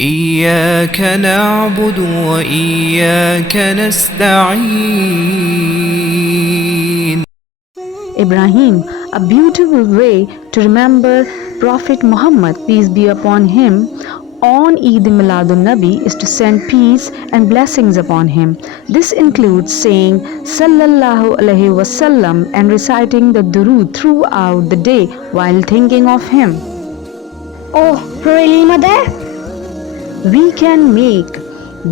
إياك نعبد وإياك نستعين. Ibrahim, a beautiful way to remember Prophet Muhammad, peace be upon him, on Eid Miladun Nabi is to send peace and blessings upon him. This includes saying Sallallahu Alaihi Wasallam and reciting the Durood throughout the day while thinking of him. Oh, really, Mother? We can make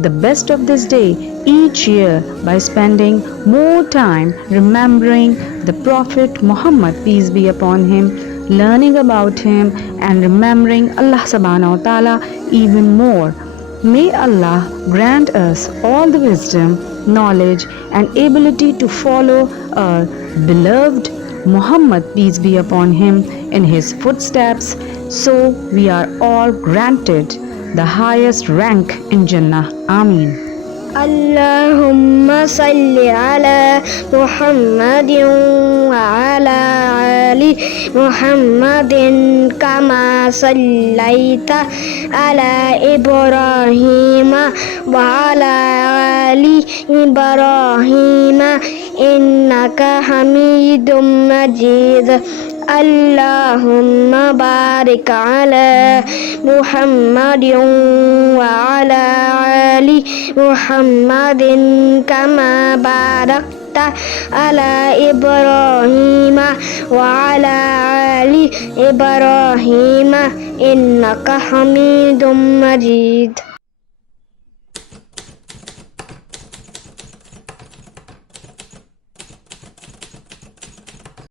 the best of this day each year by spending more time remembering the Prophet Muhammad, peace be upon him, learning about him, and remembering Allah subhanahu wa ta'ala even more. May Allah grant us all the wisdom, knowledge, and ability to follow our beloved Muhammad, peace be upon him, in his footsteps, so we are all granted the highest rank in Jannah. Ameen. Allahumma salli ala Muhammadin wa ala ali Muhammadin kama sallaita ala Ibrahim wa ala ali Ibrahim innaka Hamidum Majid. اللهم بارك على محمد وعلى آل محمد كما باركت على إبراهيم وعلى آل إبراهيم إنك حميد مجيد.